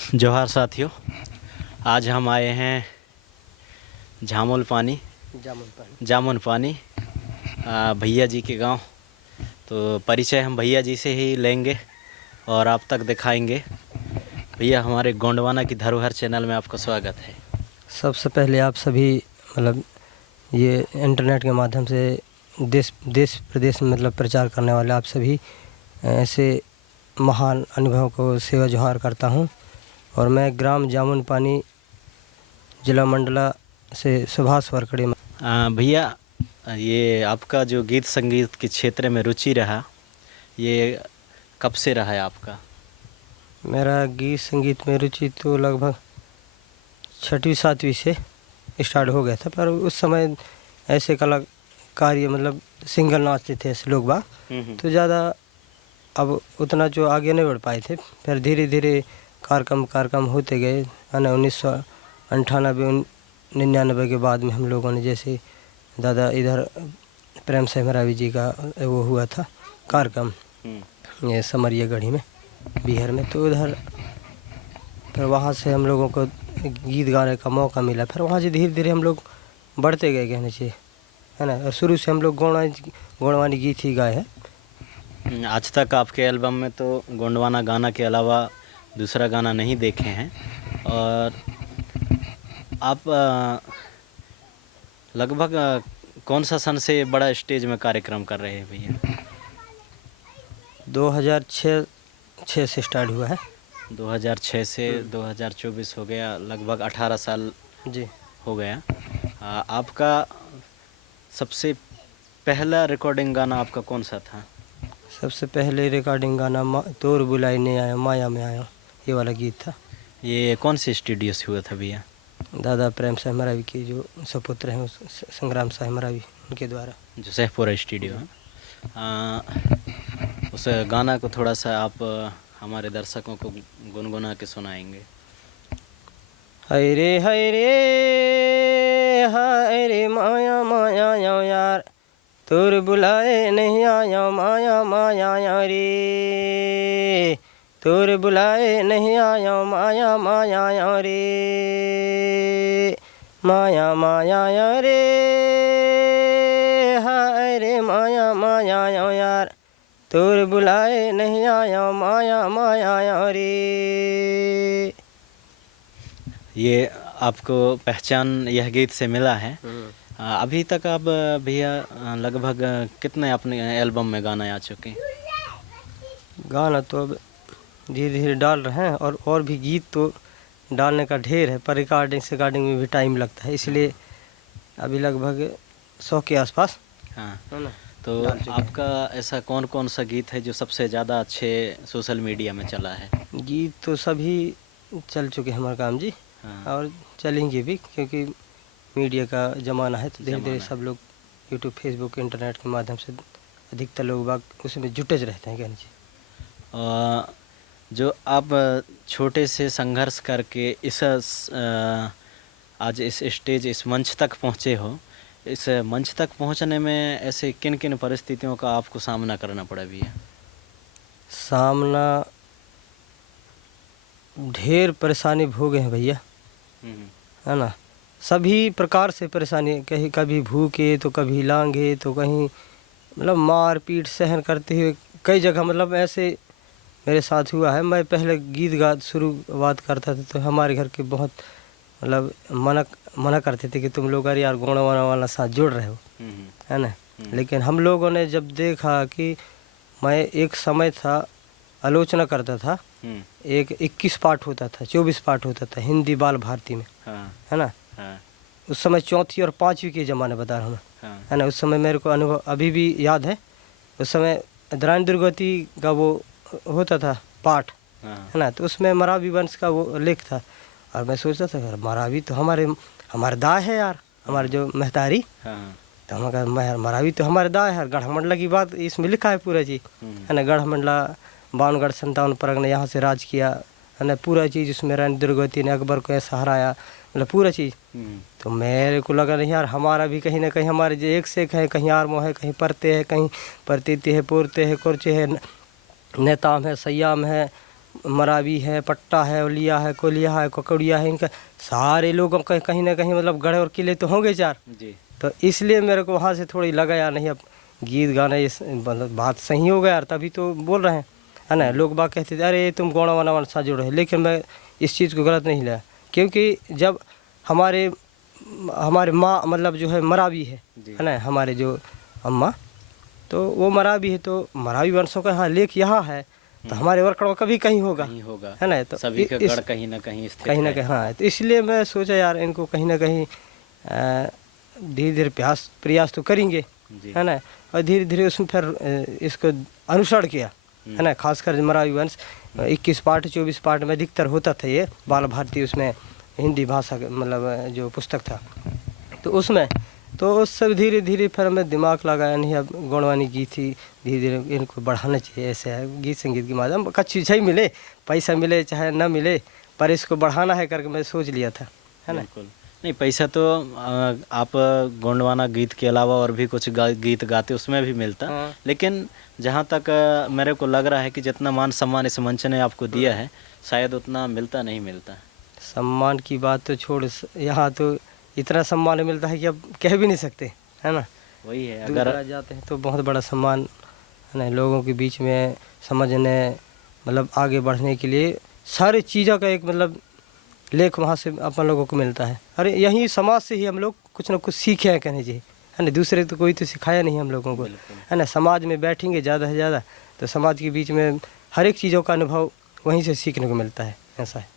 जोहार साथियों, आज हम आए हैं जामुन पानी भैया जी के गांव। तो परिचय हम भैया जी से ही लेंगे और आप तक दिखाएंगे। भैया, हमारे गोंडवाना की धरोहर चैनल में आपका स्वागत है। सबसे पहले आप सभी मतलब ये इंटरनेट के माध्यम से देश प्रदेश में मतलब प्रचार करने वाले आप सभी ऐसे महान अनुभव को सेवा जोहार करता हूँ। और मैं ग्राम जामुन पानी, जिला मंडला से सुभाष वरकड़े। भैया, ये आपका जो गीत संगीत के क्षेत्र में रुचि रहा, ये कब से रहा है आपका? मेरा गीत संगीत में रुचि तो लगभग 6वीं 7वीं से स्टार्ट हो गया था, पर उस समय ऐसे कलाकारी मतलब सिंगल नाचते थे ऐसे लोग बाग, तो ज़्यादा अब उतना जो आगे नहीं बढ़ पाए थे। फिर धीरे धीरे कार्यक्रम होते गए। 1998-99 के बाद में हम लोगों ने जैसे दादा इधर प्रेम से मरावी जी का वो हुआ था कार्यक्रम ये समरिया गढ़ी में बिहार में, तो उधर फिर वहाँ से हम लोगों को गीत गाने का मौका मिला। फिर वहाँ से धीरे धीरे हम लोग बढ़ते गए कहने चाहिए, है ना। और शुरू से हम लोग गोंडवानी गीत ही गाए हैं। आज तक आपके एल्बम में तो गोंडवाना गाना के अलावा दूसरा गाना नहीं देखे हैं। और आप लगभग कौन सा सन से बड़ा स्टेज में कार्यक्रम कर रहे हैं भैया? 2006 से स्टार्ट हुआ है। 2006 से 2024 हो गया, लगभग 18 साल जी हो गया। आपका सबसे पहला रिकॉर्डिंग गाना आपका कौन सा था? सबसे पहले रिकॉर्डिंग गाना तोर बुलाई नहीं आया माया में आया, ये वाला गीत था। ये कौन से स्टूडियो से हुआ था भैया? दादा प्रेम साह मरावी के जो सपुत्र हैं संग्राम साह मरावी, उनके द्वारा, जो सहपुरा स्टूडियो है। उस गाना को थोड़ा सा आप हमारे दर्शकों को गुनगुना के सुनाएंगे। हाय रे माया माया यार, तोर बुलाए नहीं आया माया माया रे, तोर बुलाए नहीं आया माया माया रे, माया माया रे, हाय रे माया माया यार, तोर बुलाए नहीं आया माया माया रे। ये आपको पहचान यह गीत से मिला है। अभी तक आप भैया लगभग कितने अपने एल्बम में गाना आ चुके? गाना तो अब धीरे धीरे डाल रहे हैं और भी गीत तो डालने का ढेर है, पर रिकॉर्डिंग में भी टाइम लगता है, इसलिए अभी लगभग 100 के आसपास। हाँ, है ना। तो आपका ऐसा कौन कौन सा गीत है जो सबसे ज़्यादा अच्छे सोशल मीडिया में चला है? गीत तो सभी चल चुके हैं हमारे काम जी। हाँ। और चलेंगे भी, क्योंकि मीडिया का ज़माना है, तो धीरे धीरे सब लोग यूट्यूब फेसबुक इंटरनेट के माध्यम से अधिकतर लोग बाग उसमें जुटे रहते हैं कहने चाहिए। जो आप छोटे से संघर्ष करके आज इस स्टेज, इस मंच तक पहुँचे हो, इस मंच तक पहुँचने में ऐसे किन किन परिस्थितियों का आपको सामना करना पड़ा भैया? सामना ढेर परेशानी भोगे हैं भैया, है ना। सभी प्रकार से परेशानी, कहीं कभी भूखे तो कभी लांघे तो कहीं मतलब मार पीट सहन करते हुए कई जगह मतलब ऐसे मेरे साथ हुआ है। मैं पहले गीत शुरुआत करता था तो हमारे घर के बहुत मतलब मना करते थे कि तुम लोग अरे यार गोंडवाना वाला साथ जोड़ रहे हो, है ना। लेकिन हम लोगों ने जब देखा कि मैं एक समय था आलोचना करता था, एक 21 पार्ट होता था, 24 पार्ट होता था हिंदी बाल भारती में, है ना। उस समय 4वीं और 5वीं के ज़माने बता रहा हूँ मैं, है ना। उस समय मेरे को अनुभव अभी भी याद है। उस समय दरानी दुर्गति का वो होता था पाठ, है ना, तो उसमें मरावी वंश का वो लेख था। और मैं सोचता था मरावी तो हमारे दाई है यार, हमारे जो महतारी, तो हम कहा मरावी तो हमारे दाई है। गढ़मंडला की बात इसमें लिखा है पूरा चीज़, है ना। गढ़मंडला 52 57 परग ने यहाँ से राज किया, है ना। पूरा चीज़ उसमें रानी दुर्गवती ने अकबर को ऐसा हराया, मतलब पूरा चीज़। तो मेरे को लगा नहीं यार, हमारा भी कहीं ना कहीं हमारे जो एक से एक है, कहीं आरमो है, कहीं परते है, कहीं परतीति है, पोरते है, कोरचे है, नेताम है, सयाम है, मरावी है, पट्टा है, उलिया है, कोलिया है, ककड़िया है, इनका सारे लोगों का कहीं ना कहीं मतलब गढ़ और किले तो होंगे 4। जी। तो इसलिए मेरे को वहाँ से थोड़ी लगा यार नहीं अब गीत गाना ये मतलब बात सही हो गया यार, तभी तो बोल रहे हैं, है ना। लोग बाग कहते थे अरे तुम गौड़ा वाना वाना सा जोड़ है, लेकिन मैं इस चीज़ को गलत नहीं लिया, क्योंकि जब हमारे माँ मतलब जो है मरावी है ना, हमारे जो अम्मा तो वो मरावी है, तो मरावी वंशों का यहाँ लेख यहाँ है, तो हमारे वर्कड़ में कभी कहीं होगा, है ना। तो सभी का गढ़ कहीं ना कहीं स्थित कहीं ना है। कहीं हाँ, तो इसलिए मैं सोचा यार इनको कहीं ना कहीं धीरे धीरे प्रयास तो करेंगे, है ना। और धीरे धीरे उसमें फिर इसको अनुसरण किया, है ना। खासकर मरावी वंश 21 पार्ट 24 पार्ट में अधिकतर होता था ये बाल भारती, उसमें हिंदी भाषा मतलब जो पुस्तक था, तो उसमें तो उस सब धीरे धीरे फिर मैं दिमाग लगाया नहीं अब गौड़वानी गीत ही धीरे धीरे इनको बढ़ाना चाहिए। ऐसे है गीत संगीत के माध्यम कच्ची ही मिले, पैसा मिले चाहे ना मिले, पर इसको बढ़ाना है करके मैं सोच लिया था, है ना। बिल्कुल नहीं, पैसा तो आप गोंडवाना गीत के अलावा और भी कुछ गीत गाते उसमें भी मिलता। हाँ। लेकिन जहाँ तक मेरे को लग रहा है कि जितना मान सम्मान इस मंच ने आपको दिया है शायद उतना मिलता नहीं मिलता। सम्मान की बात तो छोड़, यहाँ तो इतना सम्मान मिलता है कि अब कह भी नहीं सकते, है ना। वही है, दूर अगर दराज जाते हैं तो बहुत बड़ा सम्मान, है ना, लोगों के बीच में समझने मतलब आगे बढ़ने के लिए सारी चीज़ों का एक मतलब लेख वहाँ से अपन लोगों को मिलता है। अरे यही समाज से ही हम लोग कुछ ना कुछ सीखे हैं कहने चाहिए, है ना। दूसरे तो कोई तो सिखाया नहीं हम लोगों को, है ना। समाज में बैठेंगे ज़्यादा से ज़्यादा तो समाज के बीच में हर एक चीज़ों का अनुभव वहीं से सीखने को मिलता है, ऐसा है।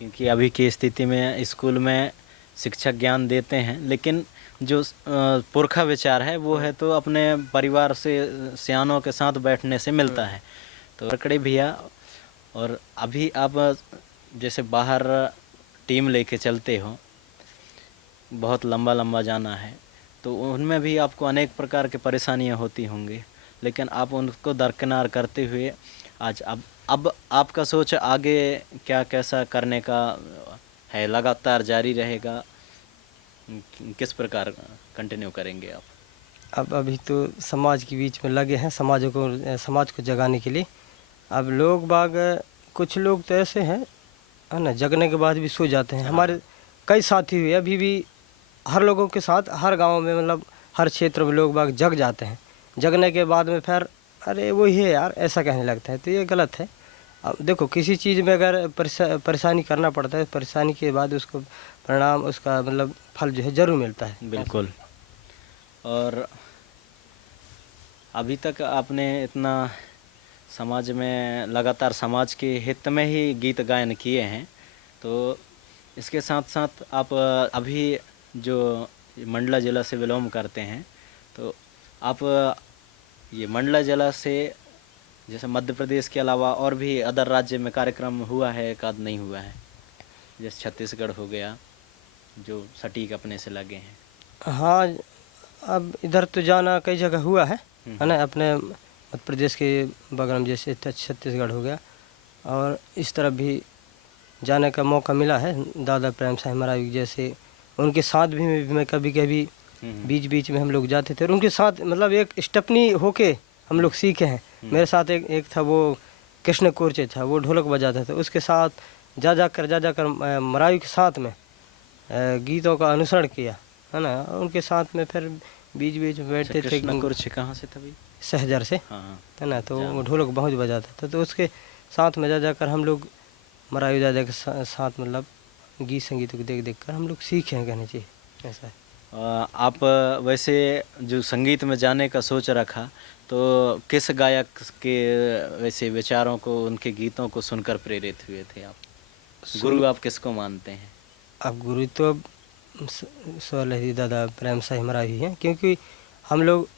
क्योंकि अभी की स्थिति में स्कूल में शिक्षक ज्ञान देते हैं, लेकिन जो पुरखा विचार है वो है तो अपने परिवार से सियानों के साथ बैठने से मिलता है। तो रकड़े भैया, और अभी आप जैसे बाहर टीम लेके चलते हो, बहुत लंबा लंबा जाना है, तो उनमें भी आपको अनेक प्रकार की परेशानियां होती होंगी, लेकिन आप उनको दरकिनार करते हुए आज अब आपका सोच आगे क्या कैसा करने का है, लगातार जारी रहेगा, किस प्रकार कंटिन्यू करेंगे आप? अब अभी तो समाज के बीच में लगे हैं, समाज को जगाने के लिए। अब लोग बाग कुछ लोग तो ऐसे हैं, है ना, जगने के बाद भी सो जाते हैं। हमारे कई साथी हुए अभी भी हर लोगों के साथ, हर गांव में मतलब हर क्षेत्र में लोग बाग जग जाते हैं, जगने के बाद में फिर अरे वही है यार ऐसा कहने लगता है, तो ये गलत है। अब देखो किसी चीज़ में अगर परेशानी करना पड़ता है, परेशानी के बाद उसको परिणाम उसका मतलब फल जो है ज़रूर मिलता है। बिल्कुल। और अभी तक आपने इतना समाज में लगातार समाज के हित में ही गीत गायन किए हैं, तो इसके साथ साथ आप अभी जो मंडला ज़िला से बिलोंग करते हैं, तो आप ये मंडला ज़िला से जैसे मध्य प्रदेश के अलावा और भी अदर राज्य में कार्यक्रम हुआ है, एक आध नहीं हुआ है, जैसे छत्तीसगढ़ हो गया जो सटीक अपने से लगे हैं? हाँ, अब इधर तो जाना कई जगह हुआ है ना, अपने मध्य प्रदेश के बगल में जैसे छत्तीसगढ़ हो गया, और इस तरफ भी जाने का मौका मिला है। दादा प्रेम साहिब मरावी जैसे उनके साथ भी मैं कभी कभी बीच बीच में हम लोग जाते थे, और उनके साथ मतलब एक स्टेपनी होके हम लोग सीखे हैं। मेरे साथ एक था वो कृष्ण कोरचे था, वो ढोलक बजाता था, उसके साथ जा जाकर मरावी के साथ में गीतों का अनुसरण किया, है ना। उनके साथ में फिर बीच बीच में बैठते थे। कृष्ण कोरचे कहाँ से था भाई? सहजर से, हाँ, है ना। तो वो ढोलक बहुत बजाता था, तो उसके साथ में जा जाकर हम लोग मरावी दादा के साथ मतलब गीत संगीत को देख कर हम लोग सीखे हैं कहने चाहिए, ऐसा है। आप वैसे जो संगीत में जाने का सोच रखा, तो किस गायक के वैसे विचारों को, उनके गीतों को सुनकर प्रेरित हुए थे आप? गुरु आप किसको मानते हैं? अब गुरु तो अब लहरी दादा प्रेम साहिब मरावी हैं, क्योंकि हम लोग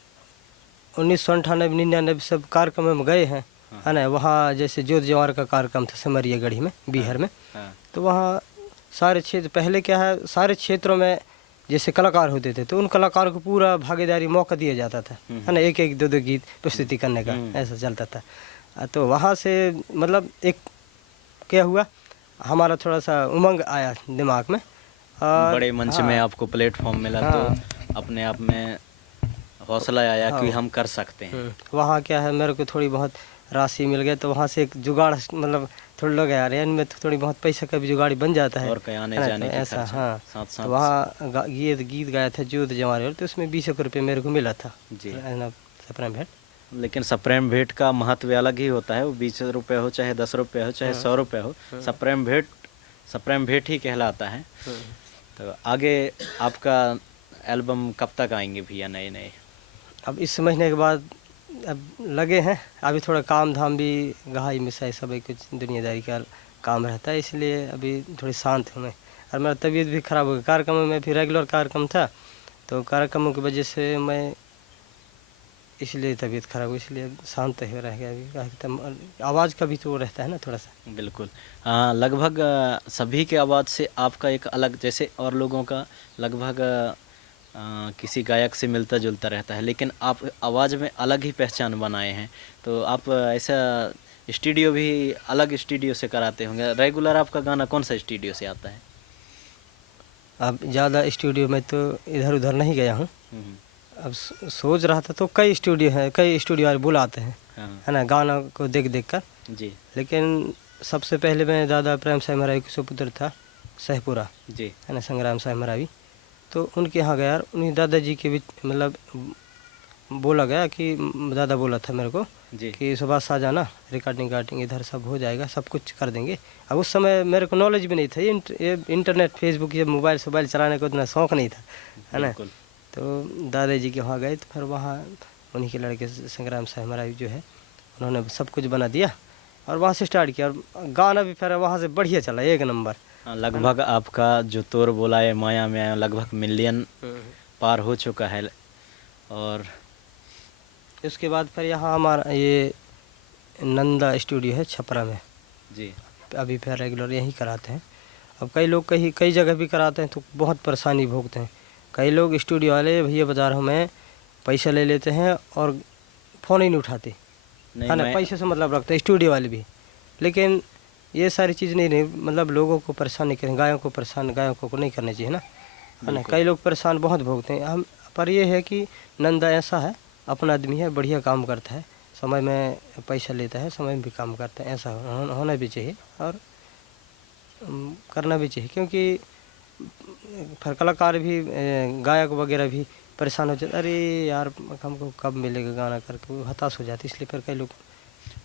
1998-99 सब कार्यक्रम में गए हैं, है ना। वहाँ जैसे ज्योत जवार का कार्यक्रम था सिमरिया गढ़ी में, बिहार में, तो वहाँ सारे क्षेत्र, पहले क्या है सारे क्षेत्रों में जैसे कलाकार होते थे, तो उन कलाकारों को पूरा भागीदारी मौका दिया जाता था, है ना। एक एक दो दो गीत प्रस्तुति करने का ऐसा चलता था। तो वहाँ से मतलब एक क्या हुआ, हमारा थोड़ा सा उमंग आया दिमाग में, और बड़े मंच में आपको प्लेटफॉर्म मिला, तो अपने आप में हौसला आया कि हम कर सकते हैं। वहाँ क्या है मेरे को थोड़ी बहुत राशि मिल गई, तो वहाँ से एक जुगाड़ मतलब थोड़ा लोग यार इनमें तो थोड़ी बहुत पैसा का भी जुगाड़ बन जाता है और कहीं आने है ना, जाने तो की ऐसा खर्चा हाँ। साथ तो साथ। वहाँ ये गीत गाया था जोत जवारे, तो उसमें 20 रुपये मेरे को मिला था जी। है ना, सप्रेम भेंट। लेकिन सप्रेम भेंट का महत्व अलग ही होता है, वो 20 रुपये हो चाहे 10 रुपये हो चाहे 100 रुपये हो, सप्रेम भेंट ही कहलाता है। तो आगे आपका एल्बम कब तक आएंगे भैया नए नए? अब इस महीने के बाद अब लगे हैं, अभी थोड़ा काम धाम भी गहाई मिसाई सब एक कुछ दुनियादारी का काम रहता है, इसलिए अभी थोड़ी शांत हूँ मैं। और मेरा तबीयत भी ख़राब हो गया, कार्यक्रम में फिर रेगुलर कार्यक्रम था, तो कार्यक्रमों की वजह से मैं इसलिए तबीयत ख़राब हुई, इसलिए शांत ही रह गया अभी। आवाज़ का भी तो रहता है ना थोड़ा सा। बिल्कुल। लगभग सभी के आवाज़ से आपका एक अलग, जैसे और लोगों का लगभग किसी गायक से मिलता जुलता रहता है, लेकिन आप आवाज़ में अलग ही पहचान बनाए हैं। तो आप ऐसा स्टूडियो भी अलग स्टूडियो से कराते होंगे। रेगुलर आपका गाना कौन सा स्टूडियो से आता है? अब ज़्यादा स्टूडियो में तो इधर उधर नहीं गया हूँ। अब सोच रहा था तो कई स्टूडियो हैं, कई स्टूडियो वाले बुलाते हैं है ना, गाना को देख देख कर जी। लेकिन सबसे पहले मैं दादा प्रेम साई महाराज के सुपुत्र था सहपुरा जी। है ना, संग्राम साई महाराज, तो उनके यहाँ गया। उन्हीं दादाजी के भी मतलब बोला गया कि दादा बोला था मेरे को जी। कि सुबह आ जाना, रिकॉर्डिंग इधर सब हो जाएगा, सब कुछ कर देंगे। अब उस समय मेरे को नॉलेज भी नहीं था, ये इंटरनेट फेसबुक ये मोबाइल चलाने का उतना शौक़ नहीं था है ना। तो दादाजी के वहाँ गए, तो फिर वहाँ उन्हीं के लड़के संग्राम साई महाराज जो है उन्होंने सब कुछ बना दिया और वहाँ से स्टार्ट किया, और गाना भी फिर वहाँ से बढ़िया चला, एक नंबर। लगभग आपका जो तोर बोला है माया में आया लगभग मिलियन पार हो चुका है। और उसके बाद फिर यहाँ हमारा ये नंदा स्टूडियो है छपरा में जी, अभी फिर रेगुलर यहीं कराते हैं। अब कई लोग कई जगह भी कराते हैं तो बहुत परेशानी भोगते हैं। कई लोग स्टूडियो वाले भैया बता रहा हूँ मैं, पैसा ले लेते हैं और फ़ोन ही नहीं उठाते है ना, पैसे से मतलब रखते हैं स्टूडियो वाले भी। लेकिन ये सारी चीज़ नहीं मतलब लोगों को परेशान नहीं करें, गायकों को नहीं करना चाहिए ना है ना। कई लोग परेशान बहुत भोगते हैं। हम पर ये है कि नंदा ऐसा है, अपना आदमी है, बढ़िया काम करता है, समय में पैसा लेता है, समय में भी काम करता है। ऐसा होना भी चाहिए और करना भी चाहिए, क्योंकि फिर कलाकार भी गायक वगैरह भी परेशान हो जाते, अरे यार हमको कब मिलेगा गाना करके, वो हताश हो जाती। इसलिए फिर कई लोग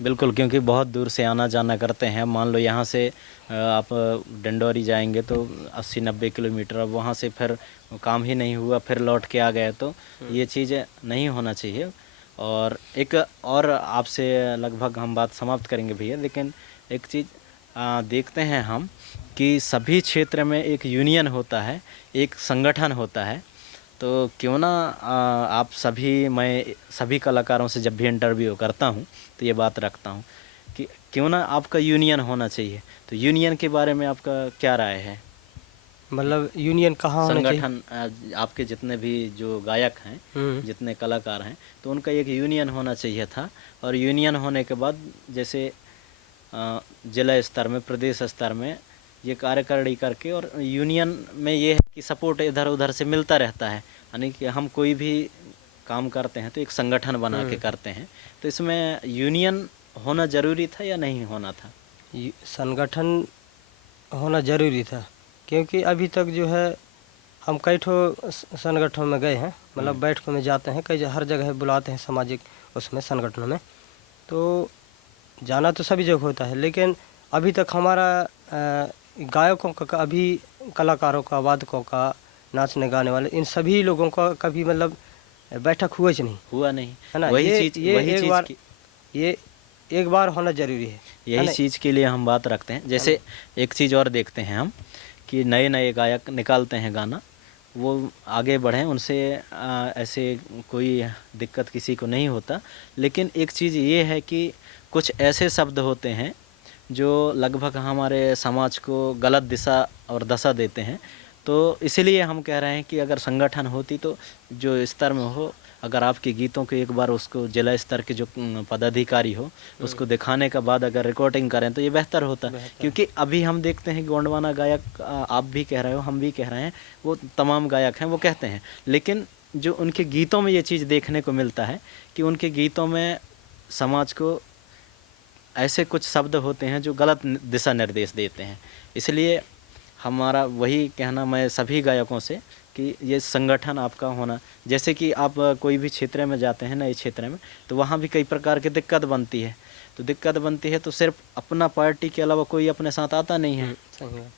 बिल्कुल, क्योंकि बहुत दूर से आना जाना करते हैं। मान लो यहाँ से आप डंडौरी जाएंगे तो 80-90 किलोमीटर, अब वहाँ से फिर काम ही नहीं हुआ फिर लौट के आ गए, तो ये चीज़ नहीं होना चाहिए। और एक और आपसे लगभग हम बात समाप्त करेंगे भैया, लेकिन एक चीज़ देखते हैं हम कि सभी क्षेत्र में एक यूनियन होता है, एक संगठन होता है। तो क्यों ना मैं सभी कलाकारों से जब भी इंटरव्यू करता हूँ तो ये बात रखता हूँ कि क्यों ना आपका यूनियन होना चाहिए। तो यूनियन के बारे में आपका क्या राय है? मतलब यूनियन कहाँ होना चाहिए? संगठन, आपके जितने भी जो गायक हैं, जितने कलाकार हैं, तो उनका एक यूनियन होना चाहिए था। और यूनियन होने के बाद जैसे जिला स्तर में, प्रदेश स्तर में ये कार्यकारिणी करके, और यूनियन में ये है कि सपोर्ट इधर उधर से मिलता रहता है, यानी कि हम कोई भी काम करते हैं तो एक संगठन बना के करते हैं। तो इसमें यूनियन होना ज़रूरी था या नहीं होना था? संगठन होना ज़रूरी था, क्योंकि अभी तक जो है हम कई ठो संगठनों में गए हैं, मतलब बैठकों में जाते हैं, कई हर जगह बुलाते हैं सामाजिक उसमें संगठनों में, तो जाना तो सभी जगह होता है। लेकिन अभी तक हमारा गायकों का, अभी कलाकारों का, वादकों का, नाचने गाने वाले, इन सभी लोगों का कभी मतलब बैठक हुआ नहीं है ना। ये एक बार होना ज़रूरी है। यही चीज़ के लिए हम बात रखते हैं। जैसे एक चीज़ और देखते हैं हम कि नए नए गायक निकालते हैं गाना, वो आगे बढ़ें, उनसे ऐसे कोई दिक्कत किसी को नहीं होता। लेकिन एक चीज़ ये है कि कुछ ऐसे शब्द होते हैं जो लगभग हमारे समाज को गलत दिशा और दशा देते हैं। तो इसीलिए हम कह रहे हैं कि अगर संगठन होती तो जो स्तर में हो, अगर आपके गीतों को एक बार उसको जिला स्तर के जो पदाधिकारी हो उसको दिखाने के बाद अगर रिकॉर्डिंग करें तो ये बेहतर होता। क्योंकि अभी हम देखते हैं गोंडवाना गायक, आप भी कह रहे हो, हम भी कह रहे हैं, वो तमाम गायक हैं, वो कहते हैं, लेकिन जो उनके गीतों में ये चीज़ देखने को मिलता है कि उनके गीतों में समाज को ऐसे कुछ शब्द होते हैं जो गलत दिशा निर्देश देते हैं। इसलिए हमारा वही कहना मैं सभी गायकों से कि ये संगठन आपका होना, जैसे कि आप कोई भी क्षेत्र में जाते हैं नए क्षेत्र में, तो वहाँ भी कई प्रकार की दिक्कत बनती है। तो दिक्कत बनती है तो सिर्फ अपना पार्टी के अलावा कोई अपने साथ आता नहीं है। सही है।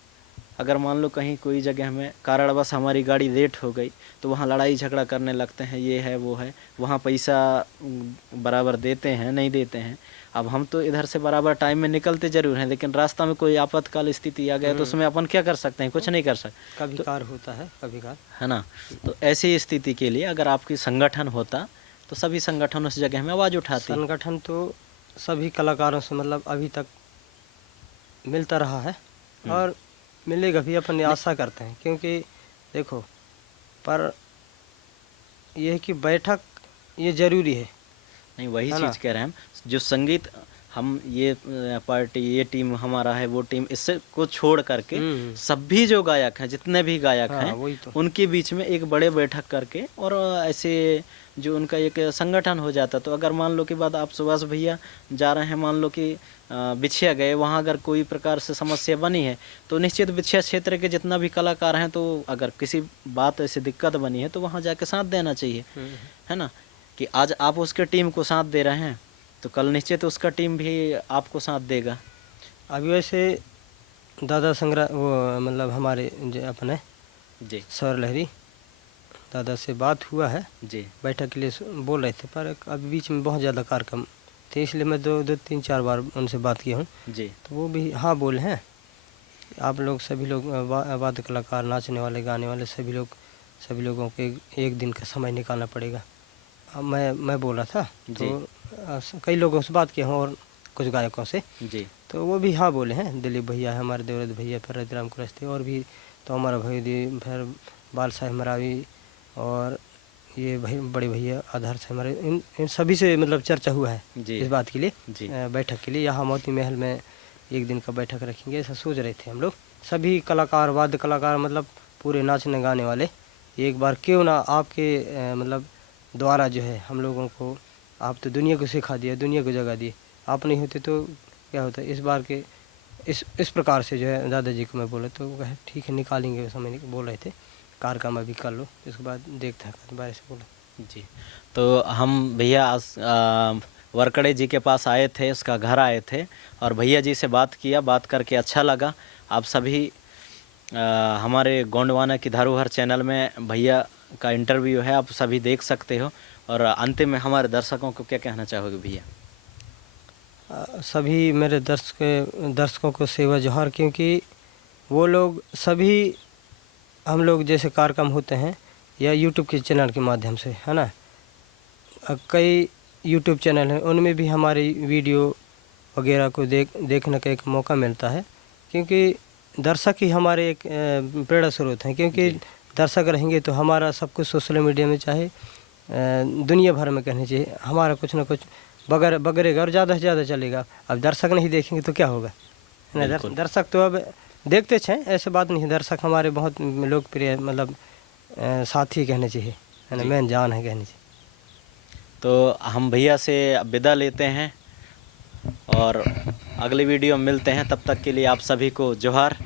अगर मान लो कहीं कोई जगह में कारणवश हमारी गाड़ी लेट हो गई तो वहाँ लड़ाई झगड़ा करने लगते हैं, ये है वो है, वहाँ पैसा बराबर देते हैं नहीं देते हैं। अब हम तो इधर से बराबर टाइम में निकलते जरूर हैं, लेकिन रास्ता में कोई आपातकाल स्थिति आ गया तो उसमें अपन क्या कर सकते हैं? कुछ नहीं कर सकते। कभी कार होता है, कभी कार, है ना? तो ऐसी स्थिति के लिए अगर आपकी संगठन होता तो सभी संगठन उस जगह में आवाज़ उठाते। संगठन तो सभी कलाकारों से मतलब अभी तक मिलता रहा है और मिलेगा भी, अपन आशा करते हैं। क्योंकि देखो, पर यह है कि बैठक ये ज़रूरी है। नहीं, वही है ना? चीज़ कह रहे हैं हम, जो संगीत हम ये पार्टी, ये टीम हमारा है, वो टीम, इससे को छोड़ करके सभी जो गायक हैं, जितने भी गायक हाँ, हैं, वही तो। उनके बीच में एक बड़े बैठक करके और ऐसे जो उनका एक संगठन हो जाता। तो अगर मान लो कि बाद आप सुभाष भैया जा रहे हैं, मान लो कि बिछिया गए, वहाँ अगर कोई प्रकार से समस्या बनी है तो निश्चित बिछिया क्षेत्र के जितना भी कलाकार हैं, तो अगर किसी बात ऐसी दिक्कत बनी है तो वहाँ जाके साथ देना चाहिए। है ना? कि आज आप उसके टीम को साथ दे रहे हैं तो कल निश्चित उसका टीम भी आपको साथ देगा। अभी वैसे दादा संग्रह वो मतलब हमारे जो अपने जी सौर लहरी दादा से बात हुआ है, जी बैठक के लिए बोल रहे थे, पर अभी बीच में बहुत ज़्यादा कार्यक्रम थे, इसलिए मैं दो तीन चार बार उनसे बात किया हूँ। जी तो वो भी हाँ बोले हैं, आप लोग सभी लोग वाद्य कलाकार, नाचने वाले, गाने वाले, सभी लोगों को एक दिन का समय निकालना पड़ेगा। अब मैं बोल रहा था तो कई लोगों से बात किया हूँ और कुछ गायकों से, जी तो वो भी हाँ बोले हैं। दिलीप भैया है हमारे, देवरत भैया, फिर रतिराम कुरस्ते, और भी तो हमारा भैया, फिर बाल साहेब मरावी, और ये बड़े भैया आधार से हमारे, इन सभी से मतलब चर्चा हुआ है जी इस बात के लिए, जी बैठक के लिए। यहाँ मोती महल में एक दिन का बैठक रखेंगे, ऐसा सोच रहे थे हम लोग। सभी कलाकार, वाद्य कलाकार, मतलब पूरे नाचने गाने वाले, एक बार क्यों ना आपके मतलब द्वारा जो है हम लोगों को, आप तो दुनिया को सिखा दिया, दुनिया को जगा दिए, आप नहीं होते तो क्या होता। इस बार के इस प्रकार से जो है दादाजी को मैं बोला तो कहे ठीक है निकालेंगे, समय बोल रहे थे, कार्यक्रम अभी कर लो, इसके बाद देखते हैं, दोबारा से बोला। जी। तो हम भैया आज वरकड़े जी के पास आए थे, उसका घर आए थे और भैया जी से बात किया, बात करके अच्छा लगा। आप सभी हमारे गोंडवाना की धरोहर चैनल में भैया का इंटरव्यू है, आप सभी देख सकते हो। और अंतिम में हमारे दर्शकों को क्या कहना चाहोगे भैया? सभी मेरे दर्शकों को सेवा जोहार, क्योंकि वो लोग सभी, हम लोग जैसे कार्यक्रम होते हैं या यूट्यूब के चैनल के माध्यम से, है ना, कई यूट्यूब चैनल हैं, उनमें भी हमारी वीडियो वगैरह को देखने का एक मौका मिलता है। क्योंकि दर्शक ही हमारे एक प्रेरणा स्रोत हैं। क्योंकि दर्शक रहेंगे तो हमारा सब कुछ सोशल मीडिया में, चाहे दुनिया भर में कहना चाहिए, हमारा कुछ ना कुछ बगरेगा और ज़्यादा से ज़्यादा चलेगा। अब दर्शक नहीं देखेंगे तो क्या होगा, है ना? दर्शक तो अब देखते हैं, ऐसे बात नहीं है। दर्शक हमारे बहुत लोकप्रिय मतलब साथी कहने चाहिए, है ना, मेन जान है कहने चाहिए। तो हम भैया से विदा लेते हैं और अगली वीडियो में मिलते हैं। तब तक के लिए आप सभी को जोहार।